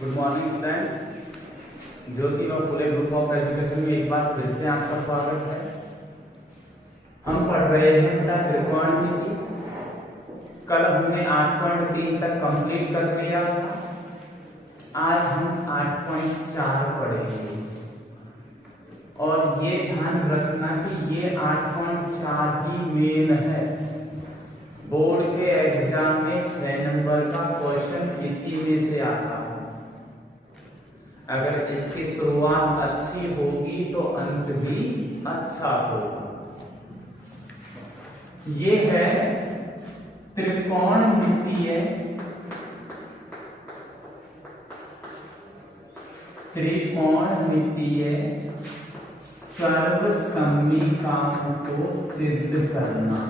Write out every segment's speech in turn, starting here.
Good morning friends, ज्योति और पूरे group of education में एक बार फिर से आपका स्वागत है। हम पढ़ रहे हैं त्रिकोणमिति। कल हमने 8.3 तक कंप्लीट कर लिया। आज हम 8.4 पढ़ेंगे और ये ध्यान रखना कि ये 8.4 ही मेन है। बोर्ड के एग्जाम में 6 नंबर का क्वेश्चन इसी में से आता है। अगर इसकी शुरुआत अच्छी होगी तो अंत भी अच्छा होगा। ये है त्रिकोणमितीय सर्वसम्मिकाओं को सिद्ध करना।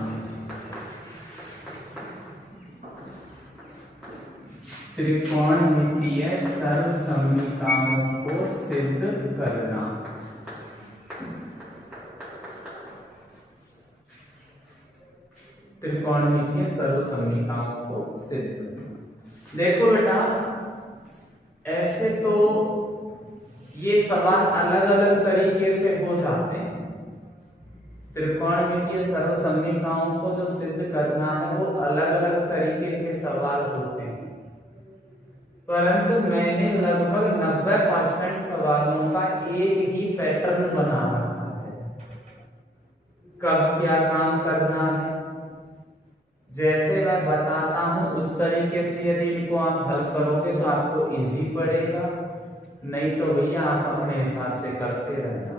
त्रिकोणमितीय सर्वसम्मिकाओं को सिद्ध करना। त्रिकोणमितीय सर्वसम्मिकाओं को सिद्ध करना। देखो बेटा, ऐसे तो ये सवाल अलग अलग तरीके से हो जाते हैं। त्रिकोणमितीय सर्वसम्मिकाओं को जो सिद्ध करना है वो अलग अलग तरीके के सवाल होते हैं, परंतु मैंने लगभग 90% सवालों का एक ही पैटर्न बना रखा है। कब क्या काम करना है, जैसे मैं बताता हूं उस तरीके से यदि इनको आप हल करोगे तो आपको इजी पड़ेगा, नहीं तो भैया आप अपने हिसाब से करते रहना।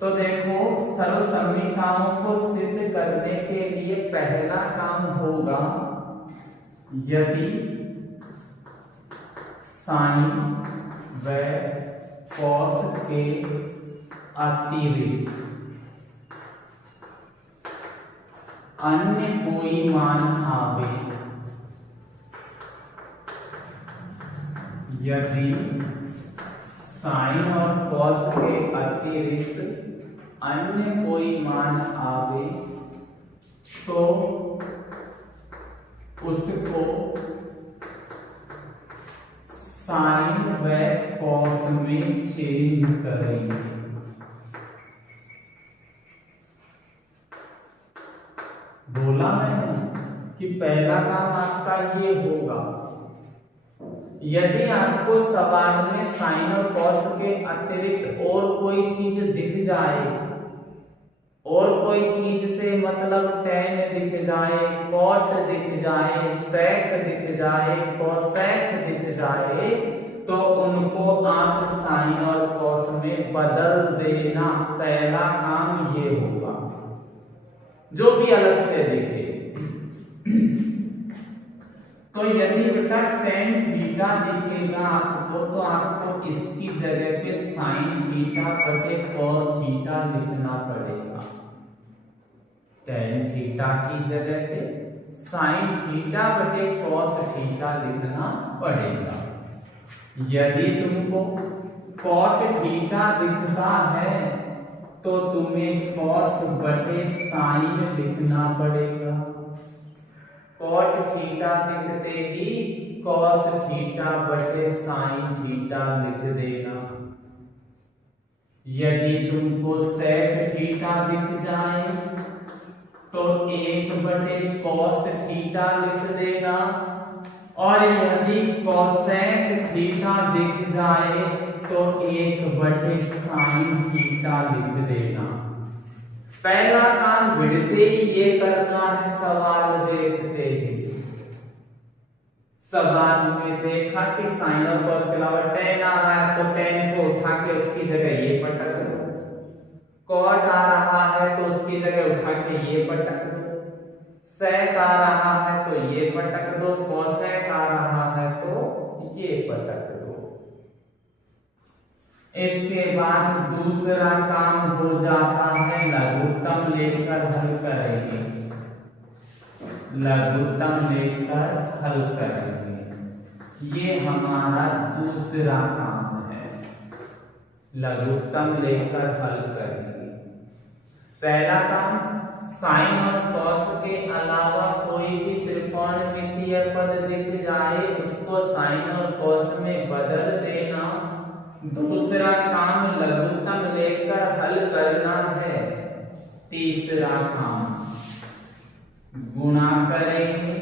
तो देखो, सर्वसम्मिकाओं को सिद्ध करने के लिए पहला काम होगा, यदि साइन व कॉस के अतिरिक्त अन्य कोई मान आवे, यदि साइन और कॉस के अतिरिक्त अन्य कोई मान आवे तो उसको साइन व कॉस में चेंज करेंगे। बोला मैंने कि पहला काम आपका ये होगा, यदि आपको सवाल में साइन और कॉस के अतिरिक्त और कोई चीज दिख जाए, और कोई चीज से मतलब टेन दिख जाए, कॉट दिख जाए, सेक दिख जाए, कोसेक दिख जाए, तो उनको आप साइन और कॉस में बदल देना। पहला काम ये होगा, जो भी अलग से दिखे। तो यदि बेटा टेन थीटा दिखेगा आपको, तो आपको इसकी जगह पे साइन थीटा बटे कॉस थीटा लिखना पड़ेगा। टेन थीटा की जगह पे साइन थीटा बटे कॉस थीटा लिखना पड़ेगा। यदि तुमको कॉट थीटा दिखता है तो तुम्हें कॉस बटे साइन लिखना पड़ेगा। कॉट थीटा दिखते ही कॉस थीटा बटे साइन थीटा लिख देना। यदि तुमको सेक थीटा दिख जाए तो 1 बटे कॉस थीटा लिख देना, और यदि कोसेक थीटा दिख जाए तो 1 बटे साइन थीटा लिख देना। पहला काम भिड़ते ही ये करना है, सवाल देखते ही। सवाल में देखा कि साइन और कॉस के अलावा टेन आ रहा है, तो टेन को उठा के उसकी जगह ये पटक दो। कॉट आ रहा है तो उसकी जगह उठा के ये पटक दो। सेक आ रहा है तो ये पटक दो। कोसेक आ रहा है तो ये पटक दो। इसके बाद दूसरा काम हो जाता है, लघुत्तम लेकर हल करेंगे। लघुत्तम लेकर हल करेंगे, ये हमारा दूसरा काम है। लघुत्तम लेकर हल करेंगे। पहला काम साइन और कॉस के अलावा कोई भी त्रिकोणमितीय पद दिख जाए उसको साइन और कॉस में बदल देना। दूसरा काम लघुत्तम लेकर हल करना है। तीसरा काम गुणा करेंगे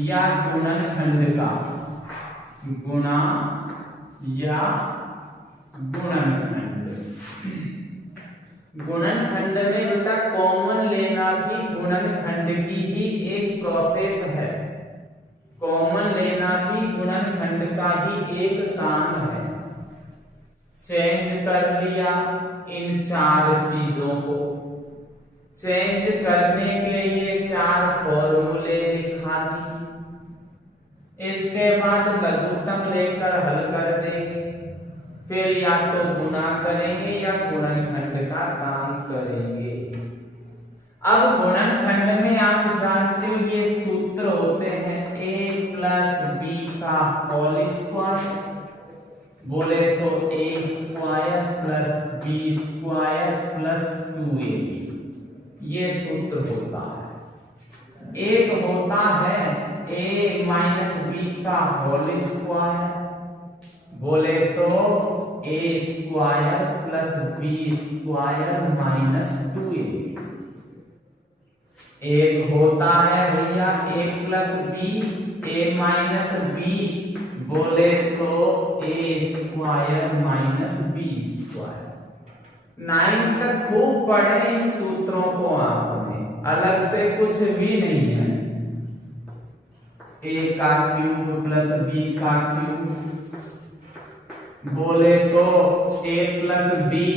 या गुणनखंड का, गुणा या गुणनखंड। गुणनखंड में बेटा कॉमन लेना भी गुणनखंड की ही एक प्रोसेस है। कॉमन लेना भी गुणनखंड का ही एक काम है। चेंज कर लिया इन चार चीजों को। चेंज करने के ये चार फॉर्मूले दिखा दिए। इसके बाद लघुत्तम लेकर हल कर देंगे। फिर या तो गुणा करेंगे या गुणनखंड का काम करेंगे। अब गुणनखंड में आप जानते हो ये सूत्र होते हैं a प्लस बी का होल स्क्वायर, बोले तो a square plus B square plus 2ab, ये सूत्र होता है। एक होता है a माइनस बी का होल स्क्वायर, बोले तो a square plus B square minus 2ab। एक होता है भैया a plus B a minus B, बोले तो a square minus B square. 9 तक खूब पढ़े इन सूत्रों को आपने, अलग से कुछ भी नहीं है। a का क्यूब प्लस b का क्यूब, बोले तो a plus B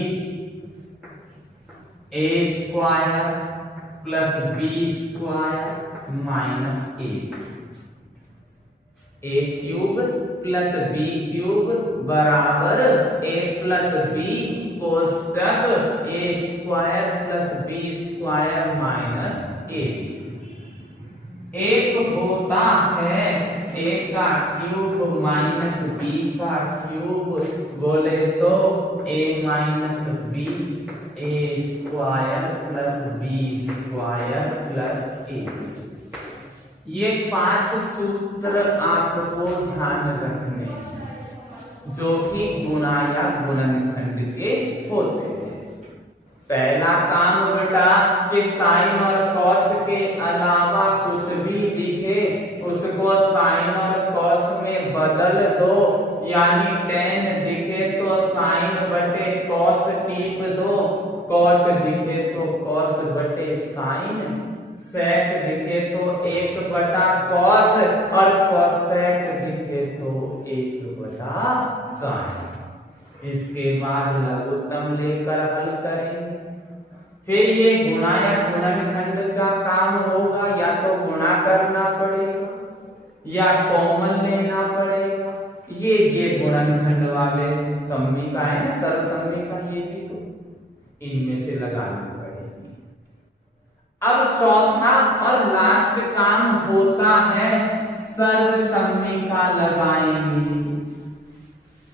a square plus B square minus a cube plus B cube बराबर a प्लस बी कोष्टक a square plus B square minus a। एक होता है a का क्यूब माइनस b का क्यूब, बोले तो a minus B a square plus B square plus a। ये 5 सूत्र आपको ध्यान रखने जो कि गुणा या गुणनखंड के होते हैं। पहला काम बेटा कि साइन और कॉस के अलावा कुछ भी दिखे उसको साइन और कॉस में बदल दो, यानी tan दिखे तो साइन बटे कॉस टीप दो, कॉट दिखे तो कॉस बटे साइन, सेक दिखे तो 1 बटा कॉस और कॉसेक दिखे तो 1 बटा साइन। इसके बाद लघुत्तम लेकर हल करेंगे। फिर ये गुणा या गुणनखंड का काम होगा, या तो गुणा करना पड़ेगा या कॉमन लेना पड़ेगा। ये गुणनखंड वाले सम्मिका है ना, सर्वसम्मिका, ये भी तो इनमें से लगानी पड़ेगी। अब चौथा और लास्ट काम होता है सर्वसम्मिका लगाएंगे।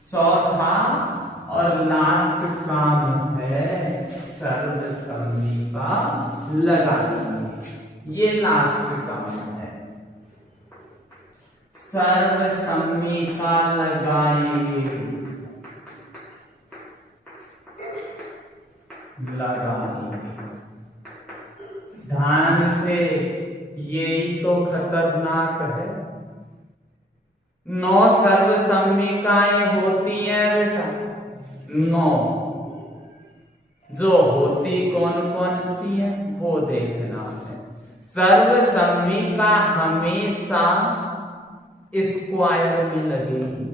चौथा और लास्ट काम है सर्वसम्मिका लगाएंगे। ये लास्ट काम है, सर्वसम्मिका लगाएंगे। ध्यान से, यही तो खतरनाक है। 9 सर्वसम्मिकाएं होती हैं बेटा, 9। जो होती कौन कौन सी है वो देखना है। सर्वसम्मिका हमेशा स्क्वायर में लगेगी।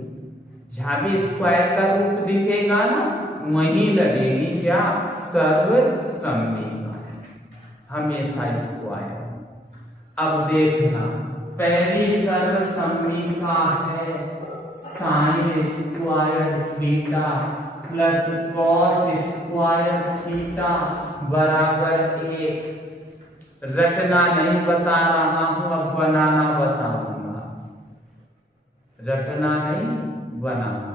जहां भी स्क्वायर का रूप दिखेगा ना वहीं लगेगी क्या, सर्वसम्मिका, हमेशा स्क्वायर। अब देखना, पहली सर्वसम्मिका है sine square theta plus cos square theta बराबर 1। रटना नहीं बता रहा हूं, अब बनाना बताऊंगा। रटना नहीं, बनाना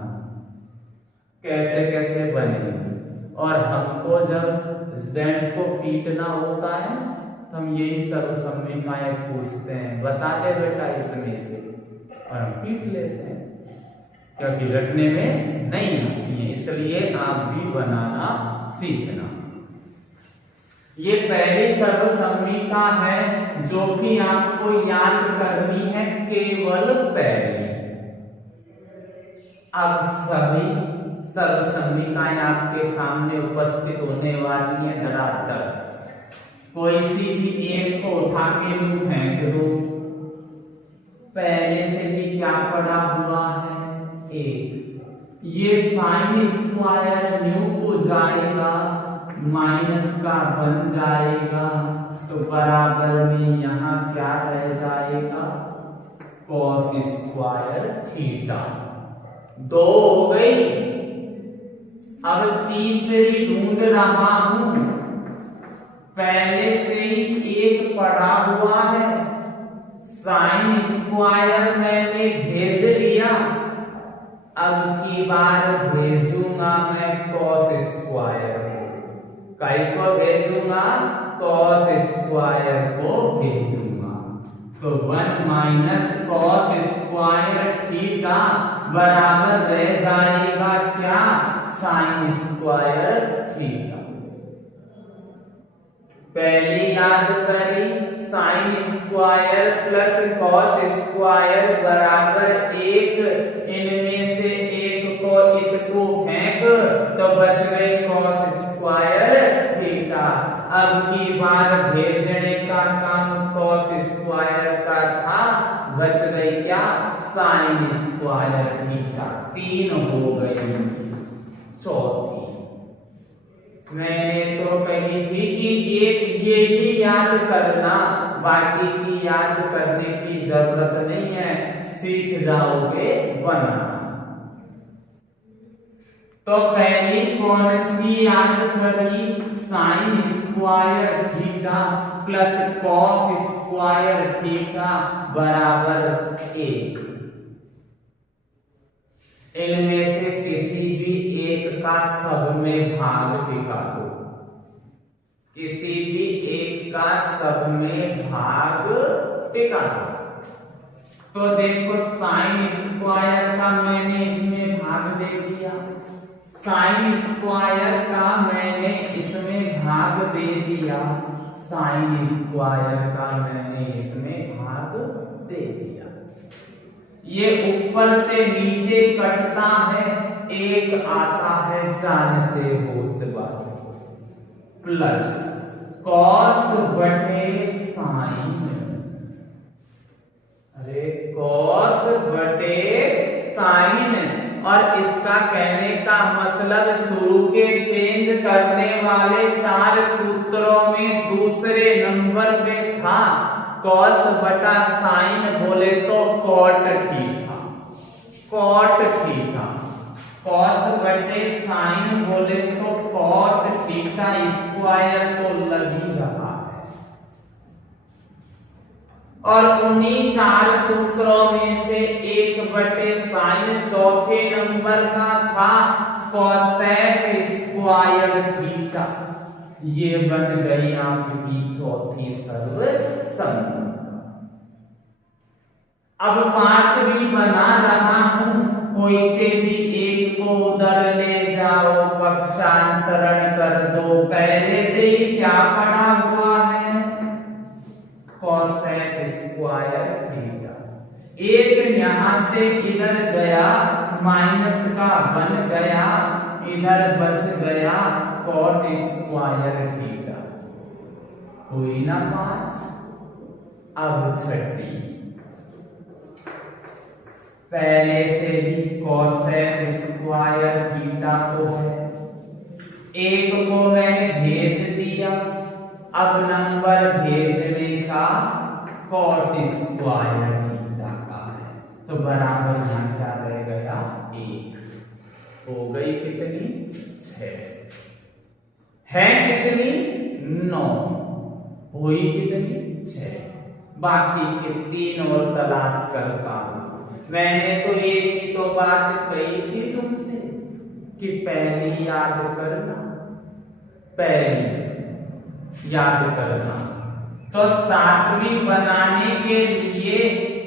कैसे कैसे बनेगी। और हमको जब स्टूडेंट्स को पीटना होता है तो हम यही सर्वसम्मिकाएं पूछते हैं, बता दे बेटा इसमें से, और हम पीट लेते हैं क्योंकि रटने में नहीं आती है। इसलिए आप भी बनाना सीखना। ये पहली सर्वसम्मिका है जो कि आपको याद करनी है, केवल पहली। अब सभी सर्वसम्मिकाएं आपके सामने उपस्थित होने वाली है धरातल। कोई सी भी एक को उठा के यूं फेंक दो, पहले से ही क्या पड़ा हुआ है, एक। ये साइन स्क्वायर न्यू को जाएगा, माइनस का बन जाएगा, तो बराबर में यहाँ क्या रह जाएगा, कॉस स्क्वायर थीटा। दो हो गई। अब तीसरी ढूंढ रहा हूं, पहले से ही एक पड़ा हुआ है, साइन स्क्वायर मैंने भेज लिया, अब की बार भेजूंगा मैं कॉस स्क्वायर को। कई को भेजूंगा, कॉस स्क्वायर को भेजूंगा, तो 1 माइनस कॉस स्क्वायर थीटा बराबर रह जाएगा क्या, साइन स्क्वायर थीटा। पहली याद करी, sine square plus cos square बराबर एक, इनमें से एक को इसको फेंक तो बच गए कॉस स्क्वायर थीटा। अब की बार भेजने का काम कॉस स्क्वायर का था, बच गई क्या, साइन स्क्वायर थीटा। 3 हो गई। चौथी मैंने तो कही थी कि एक ये ही याद करना, बाकी की याद करने की जरूरत नहीं है, सीख जाओगे बनाना। तो पहली कौन सी याद करी, sine square theta plus cos square theta बराबर 1। इनमें से किसी भी एक का सब में भाग टिका दो, किसी भी एक का सब में भाग टिका दो। तो देखो साइन स्क्वायर का मैंने इसमें भाग दे दिया, साइन स्क्वायर का मैंने इसमें भाग दे दिया, साइन स्क्वायर का मैंने इसमें भाग दे दिया। ये ऊपर से नीचे कटता है, एक आता है, जानते हो इस बात को, प्लस कॉस बटे साइन, अरे कॉस बटे साइन। और इसका कहने का मतलब शुरू के चेंज करने वाले 4 सूत्रों में दूसरे नंबर पे था कॉस बटा साइन, बोले तो cot theta, cot theta. Cos बटे साइन बोले तो कॉट थीटा स्क्वायर तो लग ही रहा है। और उन्हीं 4 सूत्रों में से 1 बटे साइन चौथे नंबर का था कोसेक स्क्वायर थीटा। ये बन गई आपकी चौथी सर्वसम्मिका। अब 5वीं बना रहा हूं, कोई से भी एक को उधर ले जाओ, पक्षांतरण कर दो। पहले से ही क्या पड़ा हुआ है, कोसेक स्क्वायर थीटा। एक यहां से इधर गया, माइनस का बन गया, इधर बच गया कॉट स्क्वायर थीटा। हुई ना 5। अब छठी, पहले से ही कोसेक स्क्वायर थीटा को है, एक को मैंने भेज दिया, अब नंबर भेजने का कॉट स्क्वायर थीटा का है, तो बराबर यहां क्या रह गया, 1। हो गई कितनी, 6। है कितनी, 9। हुई कितनी, 6। बाकी के 3 और तलाश करता हूं। मैंने तो एक ही तो बात कही थी तुमसे कि पहली याद करना, पहली याद करना। तो सातवीं बनाने के लिए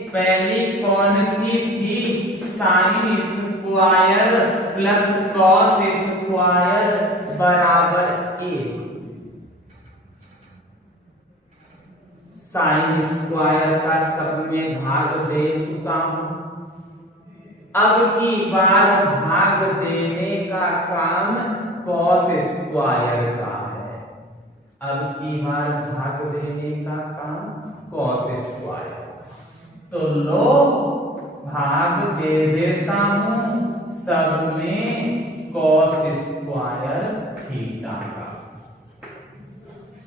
पहली कौन सी थी? Sine square plus cos square बराबर 1। साइन स्क्वायर का सब में भाग दे चुका हूं। अब की बार भाग देने का काम कॉस स्क्वायर का है। अब की बार भाग देने का काम कॉस स्क्वायर। तो लो भाग दे देता हूं सब में कॉस स्क्वायर थीटा का।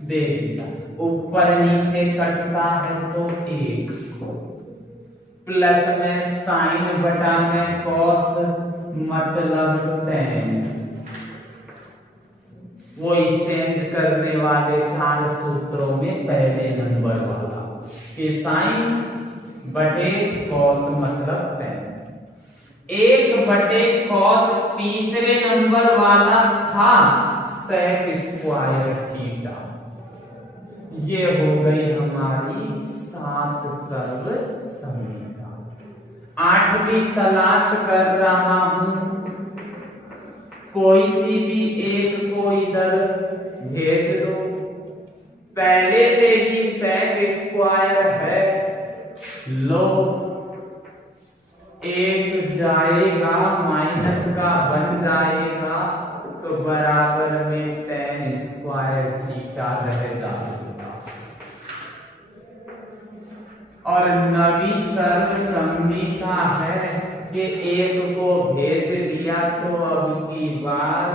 दे दिया, ऊपर नीचे कटता है तो 1 प्लस में साइन बटा में कॉस मतलब tan। वही चेंज करने वाले 4 सूत्रों में पहले नंबर वाला कि साइन बटे कॉस मतलब tan। 1 बटे कॉस तीसरे नंबर वाला था sec स्क्वायर थीटा। ये हो गई हमारी 7 सर्व समीकरण। 8वीं तलाश कर रहा हूं। कोई सी भी एक को इधर भेज दो। पहले से ही sec स्क्वायर है, लो 1 जाएगा माइनस का बन जाएगा तो बराबर में tan स्क्वायर थीटा रह जाएगा। और नवी सर्व समीका है कि 1 को भेज दिया तो अब की बार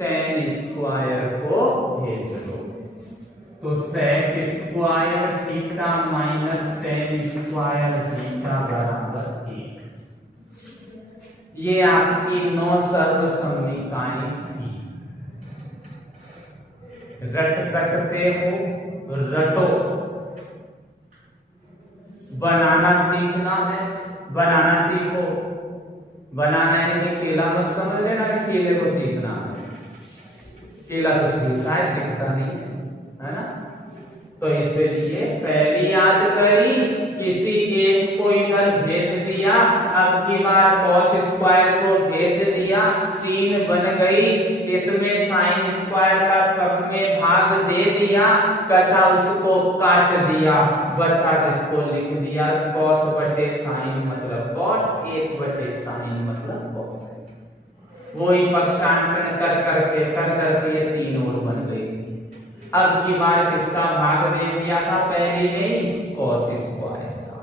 tan स्क्वायर को भेज दो। तो sec square theta minus tan square theta बराबर 1। ये आपकी 9 सर्व समीकाएं थी। रट सकते हो, रटो। बनाना सीखना है, बनाना सीखो। बनाना है केला मत समझ लेना कि केले को सीखना है। केला तो सीखता है, सीखता नहीं है ना। तो इसलिए पहली याद करी, किसी एक को इधर भेज दिया, अब की बार कॉस स्क्वायर को भेज दिया, 3 बन गई। इसमें साइन स्क्वायर का सब में भाग दे दिया, कटा उसको काट दिया, बचा जिसको लिख दिया कॉस बटे साइन मतलब कॉट, 1 बटे साइन मतलब कॉस। वही पक्षांतरण कर करके ये 3 और बन गई। अब की बार किसका भाग दे दिया था? पहले ही कॉस स्क्वायर का।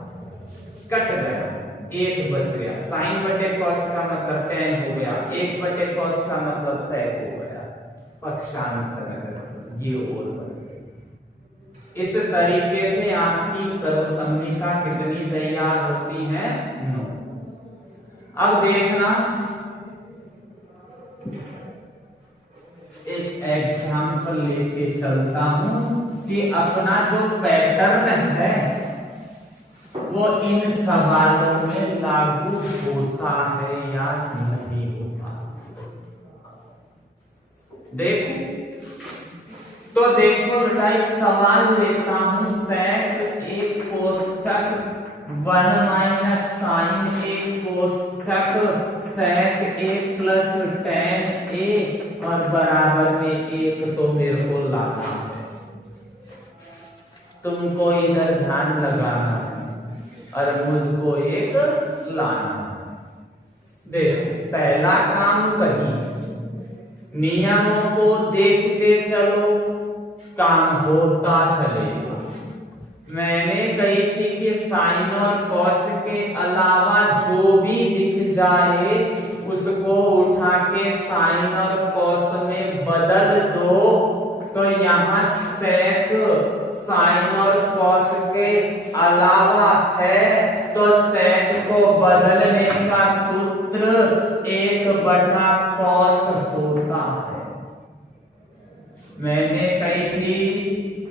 कट गया, 1 बच गया। साइन बटे कॉस का मतलब tan हो गया, 1 बटे कॉस का मतलब sec हो गया। पक्षांतरण ये और बन गई। इस तरीके से आपकी सर्वसम्मिका कितनी तैयार होती है? 9। अब देखना, एक एग्जाम्पल लेके चलता हूं कि अपना जो पैटर्न है वो इन सवालों में लागू होता है या नहीं होता। देखो तो देखो बेटा, एक सवाल लेता हूं। sec एक कोष्टक 1 माइनस साइन एक कोष्टक sec a plus tan a और बराबर में 1 तो मेरे को लाना है। तुमको इधर ध्यान लगाना है और मुझको एक लाना है। देख, पहला काम कहीं नियमों को देखते चलो, काम होता चलेगा। मैंने कही थी कि साइन और कॉस के अलावा जो भी दिख जाए उसको उठा के साइन और कॉस में बदल दो। तो यहाँ sec साइन और कॉस के अलावा है, तो sec को बदलने का सूत्र 1/cos होता है। मैंने कही थी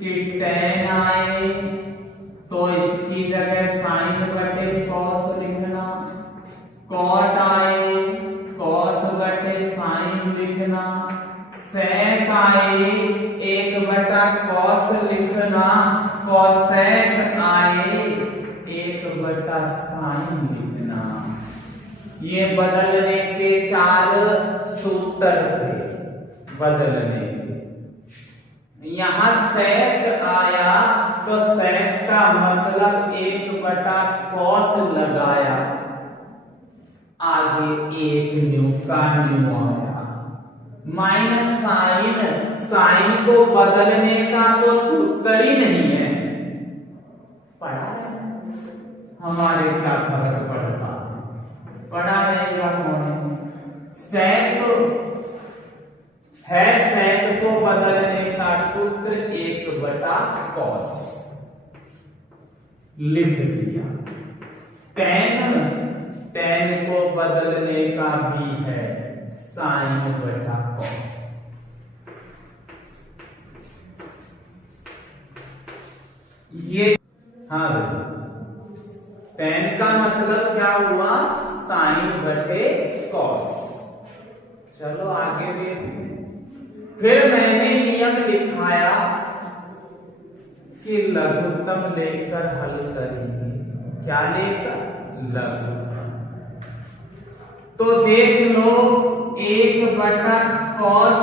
कि tan आए तो इसकी जगह साइन बटे कॉस लिखना, cot आए कॉस बटे साइन लिखना, sec आए 1/cos कॉस लिखना, कोसेक आए 1/sin लिखना। ये बदलने के 4 सूत्र थे बदलने के। यहां सेक आया तो सेक का मतलब 1/cos लगाया, आगे 1 न्यू का न्यू आया। माइनस साइन, साइन को बदलने का तो सूत्र ही नहीं है, पढ़ा हमारे क्या फर्क पड़ता, पढ़ा रहेगा कौन। सेक है, सेक को बदलने का सूत्र 1/cos लिख दिया। टेन, टेन को बदलने का भी है sin/cos। ये हाँ टेन का मतलब क्या हुआ, sin/cos। चलो आगे देखते। फिर मैंने नियम दिखाया कि लघुत्तम लेकर हल करेंगे। क्या लेकर, लघुत्तम। तो देख लो 1/cos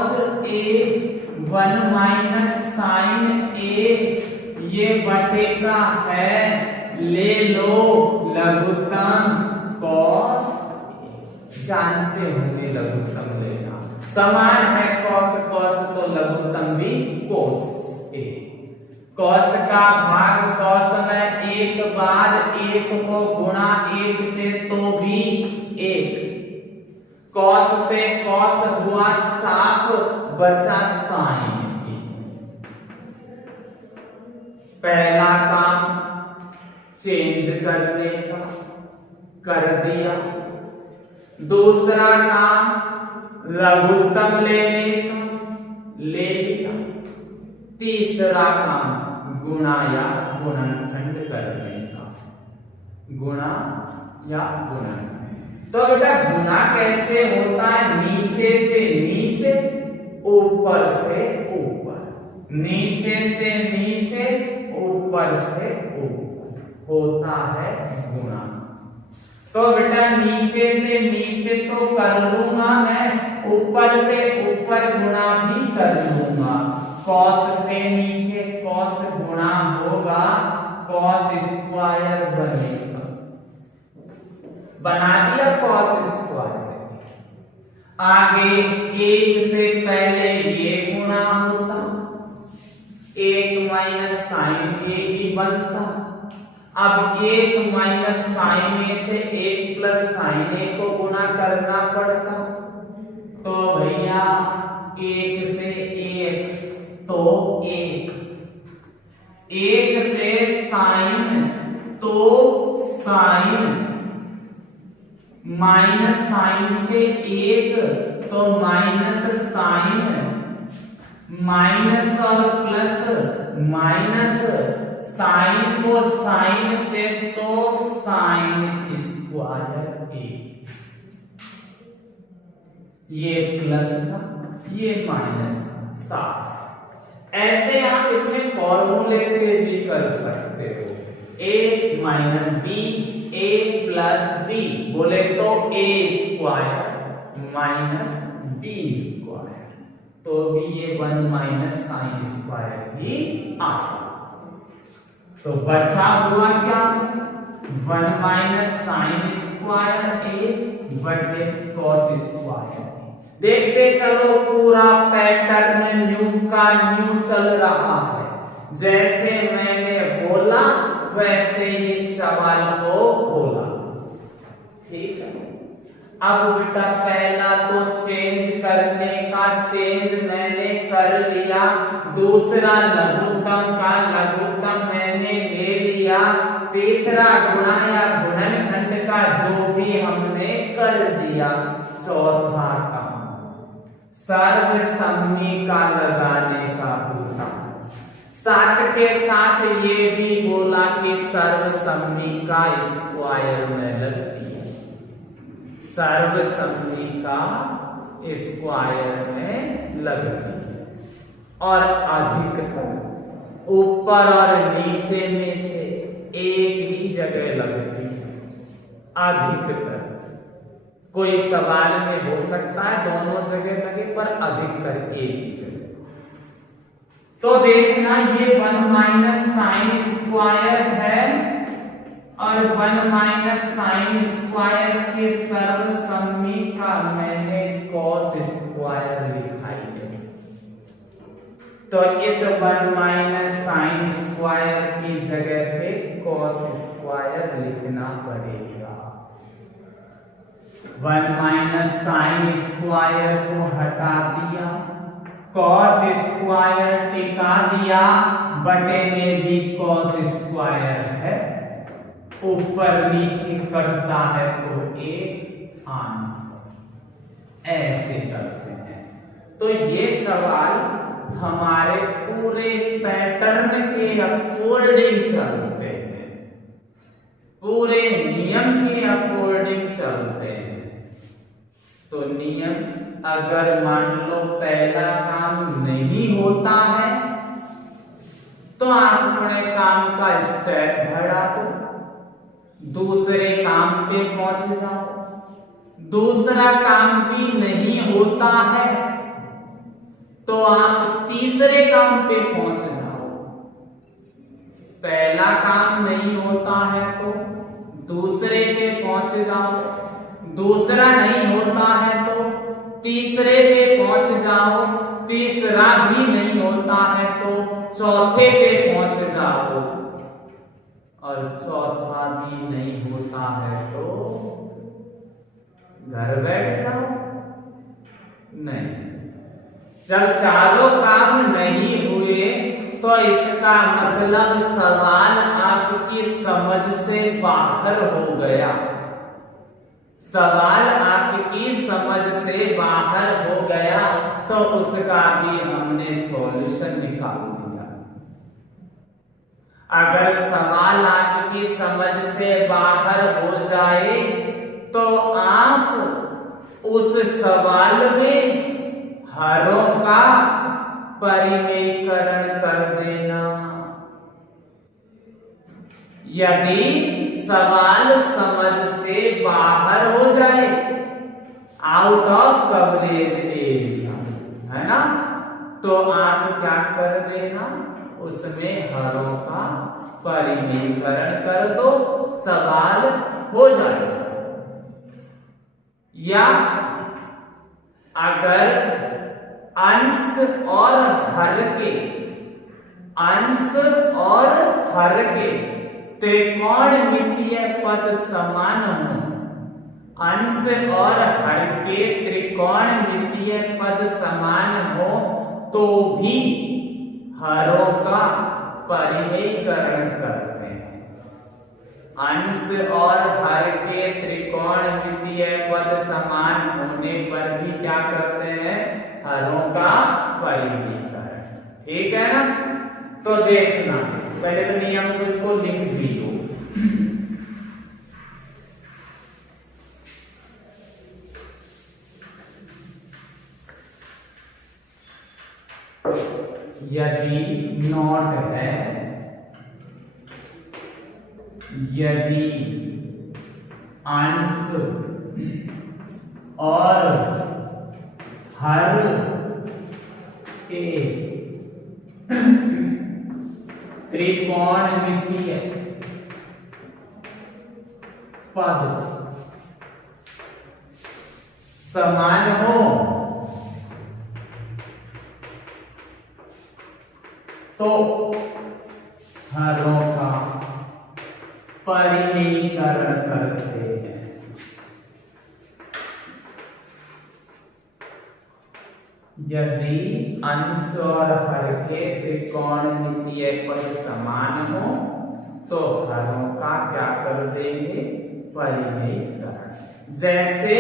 A 1 - sin A, ये बटे का है, ले लो लघुत्तम cos। जानते होंगे लघुत्तम लेना, समान है cos cos तो लघुत्तम भी cos A। cos का भाग cos में 1 बाद 1 को गुणा 1 से तो भी 1, cos से cos हुआ साफ, बचा sin। पहला काम चेंज करने का कर दिया, दूसरा काम लघुत्तम लेने का ले लिया, तीसरा काम गुणा या गुणनखंड करने का, गुणा या गुणनखंड। तो बेटा गुणा कैसे होता है, नीचे से नीचे ऊपर से ऊपर, नीचे से नीचे ऊपर से ऊपर होता है गुणा। तो बेटा नीचे से नीचे तो कर लूंगा मैं, ऊपर से ऊपर गुणा भी कर लूंगा। cos से नीचे cos गुणा होगा cos स्क्वायर बनेगा, बना दिया cos स्क्वायर। आगे 1 से पहले ये गुणा होता, 1 - sin A ही बनता। अब 1 - sin A से 1 + sin A को गुणा करना पड़ता। तो भैया 1 से 1 तो 1, 1 से sin तो sin, माइनस साइन से 1 तो माइनस साइन, माइनस और प्लस माइनस, साइन को साइन से तो साइन स्क्वायर A। ये प्लस था, ये माइनस था, साफ। ऐसे आप इसमें फॉर्मूले से भी कर सकते हो, A - B A + B, बोले तो A स्क्वायर - B स्क्वायर, तो भी ये 1 - sin स्क्वायर ही आता। तो बचा हुआ क्या, 1 - sin स्क्वायर A बटे cos स्क्वायर। देखते चलो पूरा पैटर्न न्यू का न्यू चल रहा है, जैसे मैंने बोला वैसे ही सवाल को खोला, ठीक है। अब बेटा पहला तो चेंज करने का चेंज मैंने कर लिया, दूसरा लघुत्तम का लघुत्तम मैंने ले लिया, तीसरा गुणा या गुणनखंड का जो भी हमने कर दिया, चौथा काम सर्वसम्मी का लगाने का होता। साथ के साथ ये भी बोला कि सर्वसम्मी का स्क्वायर में लगती है, सर्वसम्मी का स्क्वायर में लगती है। और अधिकतम ऊपर और नीचे में से एक ही जगह लगती है अधिकतर। कोई सवाल में हो सकता है दोनों जगह लगे, पर अधिकतर एक ही जगह। तो देखना ये 1 माइनस साइन स्क्वायर है और 1 माइनस साइन स्क्वायर के सर्वसम्मी का मैंने कॉस स्क्वायर लिखा है। तो इस 1 माइनस साइन स्क्वायर की जगह पे कॉस स्क्वायर लिखना पड़ेगा। 1 माइनस साइन स्क्वायर को हटा दिया, कॉस स्क्वायर टिका दिया, बटे में भी कॉस स्क्वायर है, ऊपर नीचे करता है तो एक आंसर। ऐसे करते हैं। तो ये सवाल हमारे पूरे पैटर्न के अकॉर्डिंग चलते हैं, पूरे नियम के अकॉर्डिंग चलते हैं। तो नियम, अगर मान लो पहला काम नहीं होता है तो आप अपने काम का स्टेप बढ़ा दो, दूसरे काम पे पहुंच जाओ। दूसरा काम भी नहीं होता है तो आप तीसरे काम पे पहुंच जाओ। पहला काम नहीं होता है तो दूसरे पे पहुंच जाओ, दूसरा नहीं होता है तो तीसरे पे पहुंच जाओ, तीसरा भी नहीं होता है तो चौथे पे पहुंच जाओ, और चौथा भी नहीं होता है तो घर बैठ जाओ। नहीं, जब चारों काम नहीं हुए तो इसका मतलब सवाल आपकी समझ से बाहर हो गया। सवाल आपकी समझ से बाहर हो गया तो उसका भी हमने सॉल्यूशन निकाल दिया। अगर सवाल आपकी समझ से बाहर हो जाए तो आप उस सवाल में हरों का परिमेयकरण कर देना। यदि सवाल समझ से बाहर हो जाए, आउट ऑफ कवरेज एरिया, है ना, तो आप क्या कर देना, उसमें हरों का परिमेयकरण कर दो, सवाल हो जाएगा। या अगर अंश और हर के त्रिकोणमितीय पद समान हो, अंश और हर के त्रिकोणमितीय पद समान हो तो भी हरों का परिमेयकरण करते हैं। अंश और हर के त्रिकोणमितीय पद समान होने पर भी क्या करते हैं, हरों का परिमेयकरण। ठीक है ना। तो देखना, पहले तो नियम को लिख भी दो। यदि नॉट है, यदि अंश और हर के त्रिकोणमितीय पद समान हो तो हरों का परिमेयकरण करते हैं। यदि अंश और हर के त्रिकोणमितीय पद समान हो तो हरों का क्या कर देंगे, परिमेयकरण। जैसे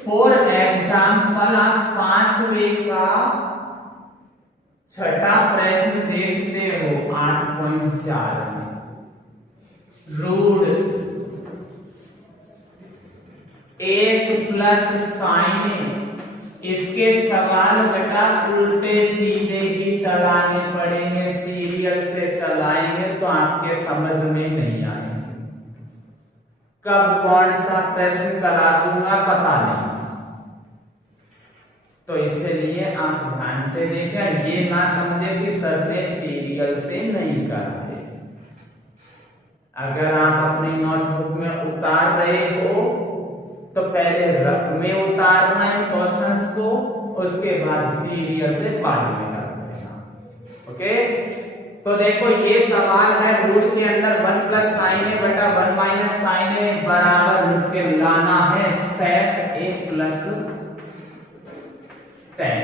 फॉर एग्जाम्पल आप 5वें का छठा प्रश्न देखते हो 8.4 में, रूट 1 प्लस साइन इसके सवाल बेटा उल्टे सीधे ही चलाने पड़ेंगे, सीरियल से चलाएंगे तो आपके समझ में नहीं आएंगे। कब कौन सा प्रश्न करा दूंगा पता नहीं, तो इसलिए आप ध्यान से देखें, ये ना समझे कि सर ने सीरियल से नहीं कराए। अगर आप अपनी नोटबुक में उतार रहे हो तो पहले रफ में उतारना है क्वेश्चंस को, उसके बाद सीरियल से बाद में करना। ओके, तो देखो ये सवाल है रूट के अंदर 1 प्लस साइन ए बटा 1 माइनस साइन ए बराबर उसके लाना है सेक ए प्लस टेन।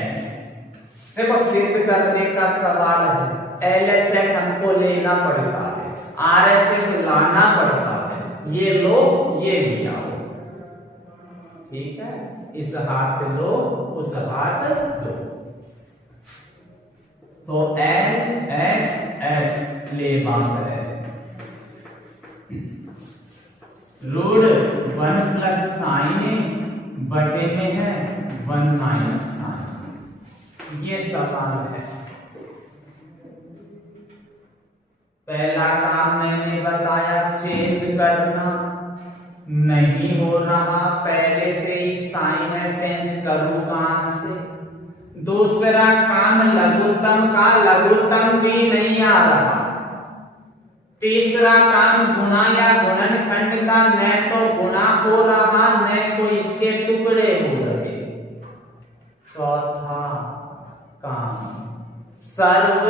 देखो सिद्ध करने का सवाल है, एलएचएस हमको लेना पड़ता है, आरएचएस लाना पड़ता है, ये लो ये लिया हो, ठीक है, इस हाथ लो उस हाथ लो, तो एल एक्स एस ले बात है रूट 1 प्लस साइन ए बटे में है 1 माइनस साइन। ये सवाल है। पहला काम मैंने बताया चेंज करना, नहीं हो रहा, पहले से ही साइन है, चेंज करूं कहां से। दूसरा काम लघुत्तम का, लघुत्तम भी नहीं आ रहा। तीसरा काम गुणा या गुणनखंड का, न तो गुणा हो रहा न तो इसके टुकड़े हो रहे। चौथा काम सर्व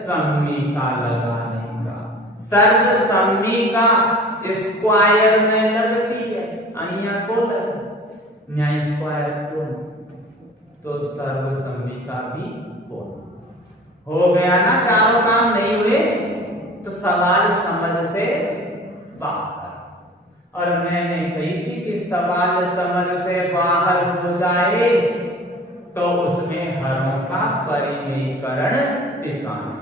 सम्मी का लगाने का। सर्व सम्मी का स्क्वायर में लगती है, अनिया को लग न्याय स्क्वायर को, तो सर्व सम्मी का भी हो गया ना। चारों काम नहीं हुए तो सवाल समझ से बाहर। और मैंने कही थी कि सवाल समझ से बाहर हो जाए तो उसमें हरों का परिमेयीकरण दिखाना।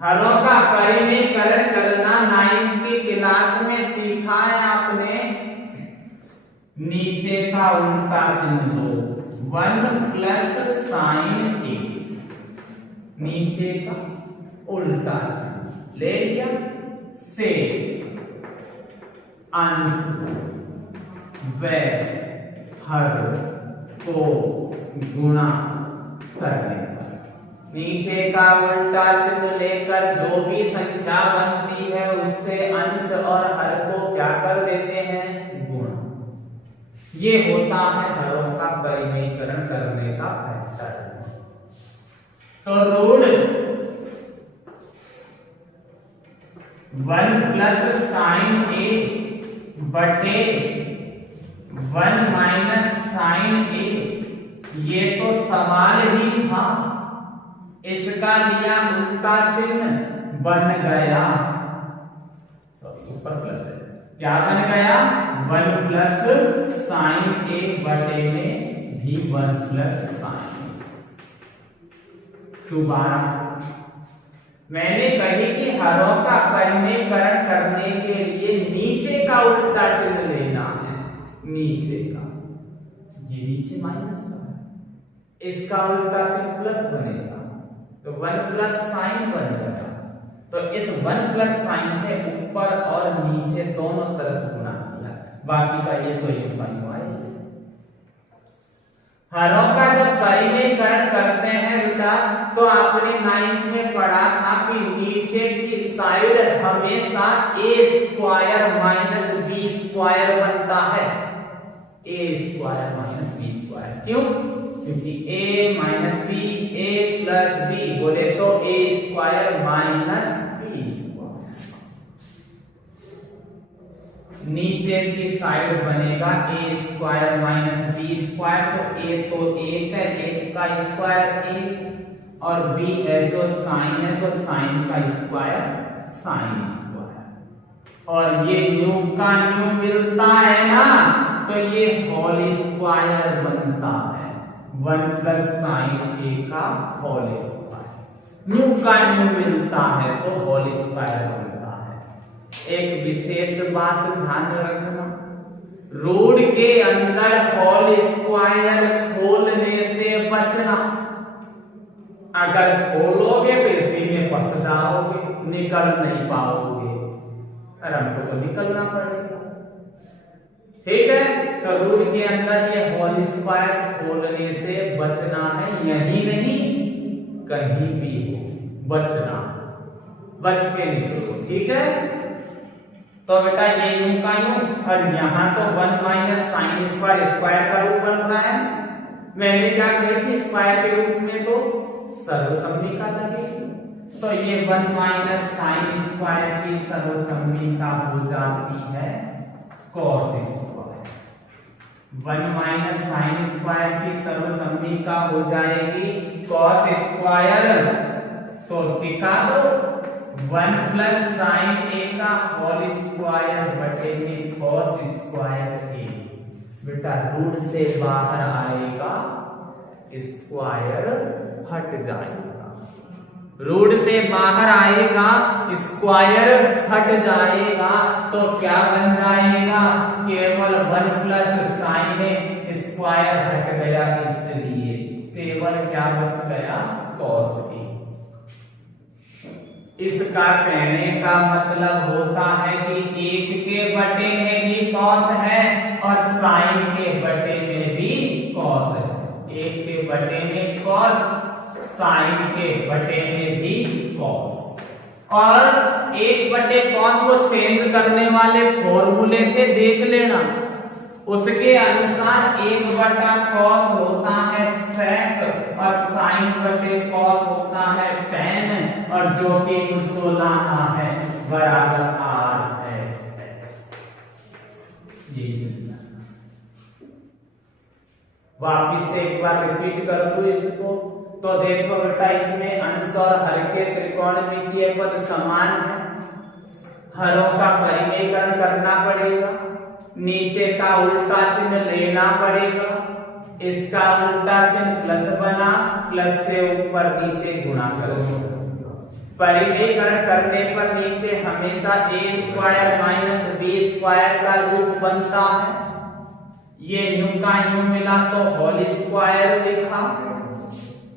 हरों का परिमेयीकरण करना 9th की क्लास में सीखा है आपने। नीचे का उल्टा चिन्ह लो, 1 प्लस साइन ए, नीचे का उल्टा चिन्ह ले लिया, से अंश व हर को गुणा करने पर नीचे का उल्टा चिन्ह लेकर जो भी संख्या बनती है उससे अंश और हर को क्या कर देते हैं, गुणा। ये होता है हरों का परिमेयीकरण करने का पैटर्न। तो रूट 1 प्लस साइन ए बटे 1 माइनस साइन ए, ये तो सवाल ही था, इसका लिया उल्टा चिन्ह, बन गया, ऊपर प्लस है, क्या बन गया 1 प्लस साइन ए बटे में भी 1 प्लस साइन। दोबारा से मैंने कही कि हरों का परिमेयीकरण करने के लिए नीचे का उल्टा चिन्ह लेना है, नीचे का, ये नीचे माइनस का है, इसका उल्टा चिन्ह प्लस बनेगा तो 1 प्लस साइन बन जाएगा। तो इस 1 प्लस साइन से ऊपर और नीचे दोनों तरफ गुणा किया, बाकी का ये तो ये बन हुआ है। हरों का जब परिमेयीकरण करते हैं बेटा तो आपने 9th में पढ़ा था कि नीचे की साइड हमेशा a square minus b square बनता है, a square minus b square. क्यों? क्योंकि a minus b, a plus b बोले तो a square minus b square. नीचे की साइड बनेगा a square minus b square, तो a तो 1 है, 1 का स्क्वायर 1, और b है जो साइन है तो साइन का स्क्वायर साइन स्क्वायर, और ये न्यू का न्यू मिलता है ना तो ये होल स्क्वायर बनता है, 1 प्लस साइन a का होल स्क्वायर। न्यू का न्यू मिलता है तो होल स्क्वायर बनता है। एक विशेष बात ध्यान रखना, रूट के अंदर होल स्क्वायर खोलने से बचना। अगर खोलोगे तो इसी में फंस जाओगे, निकल नहीं पाओगे, और हमको तो निकलना पड़ेगा। ठीक है, तो रूट के अंदर ये होल स्क्वायर खोलने से बचना है, यही नहीं कहीं भी हो बचना, बच के निकलो। ठीक है, तो बेटा ये यूं का यूं, और यहां तो 1 माइनस साइन स्क्वायर स्क्वायर का रूप बन रहा है। मैंने क्या कही थी, स्क्वायर के रूप में तो सर्वसम्मिका लगेगी, तो ये 1 माइनस साइन स्क्वायर की सर्वसम्मिका हो जाती है cos square. 1 minus sine square की सर्वसम्मिका हो जाएगी कॉस स्क्वायर, तो टिका दो 1 प्लस साइन ए का होल स्क्वायर बटे में कॉस स्क्वायर ए। बेटा रूट से बाहर आएगा, स्क्वायर हट जाएगा, रूट से बाहर आएगा, स्क्वायर हट जाएगा, तो क्या बन जाएगा, केवल 1 प्लस साइन ए स्क्वायर हट गया, इसलिए केवल क्या बच गया, कॉस ए। इसका कहने का मतलब होता है कि 1 के बटे में भी कॉस है और साइन के बटे में भी कॉस है। 1 के बटे में कॉस, साइन के बटे में भी कॉस। और 1 बटे कॉस वो चेंज करने वाले फॉर्मूले थे, देख लेना, उसके अनुसार 1 बटा कॉस होता है सेक और साइन बटे कॉस होता है tan, और जो कि उसको लाना है बराबर आर एच एक्स। वापिस से एक बार रिपीट कर दो इसको, तो देखो बेटा इसमें अंश और हर के त्रिकोणमितीय पद समान है, हरों का परिमेयकरण करना पड़ेगा, नीचे का उल्टा चिन्ह लेना पड़ेगा, इसका उल्टा चिन्ह प्लस बना, प्लस से ऊपर नीचे गुणा करो। परिमेयकरण करने पर नीचे हमेशा a square minus b square का रूप बनता है। ये यूं का यूं मिला तो होल स्क्वायर लिखा,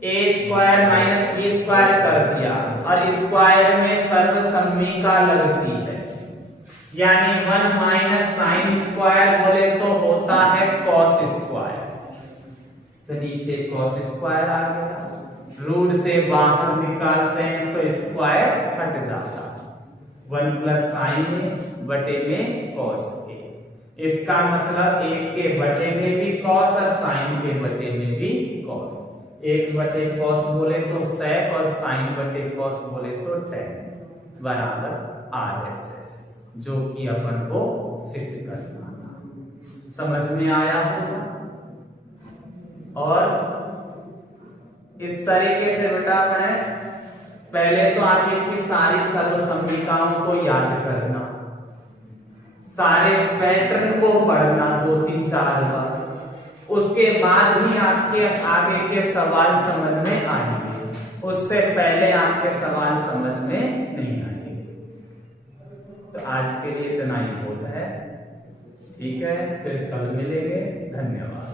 a square minus b square कर दिया, और स्क्वायर में सर्वसम्मिका लगती है, यानी 1 माइनस साइन स्क्वायर बोले तो होता है कॉस स्क्वायर, तो नीचे कॉस स्क्वायर आ गया, रूट से बाहर निकालते हैं तो स्क्वायर हट जाता है, 1 प्लस साइन बटे में कॉस ए। इसका मतलब 1 के बटे में भी कॉस और साइन के बटे में भी कॉस। 1 बटे कॉस बोले तो सेक और साइन बटे कॉस बोले तो tan बराबर RHS, जो कि अपन को सिद्ध करना था। समझ में आया होगा। और इस तरीके से बेटा अपने पहले तो आप इनकी सारी सर्वसम्मिकाओं को याद करना, सारे पैटर्न को पढ़ना 2-3-4 बार, उसके बाद ही आपके आगे के सवाल समझ में आएंगे, उससे पहले आपके सवाल समझ में नहीं आएंगे। तो आज के लिए इतना ही बहुत है, ठीक है, फिर कल मिलेंगे, धन्यवाद।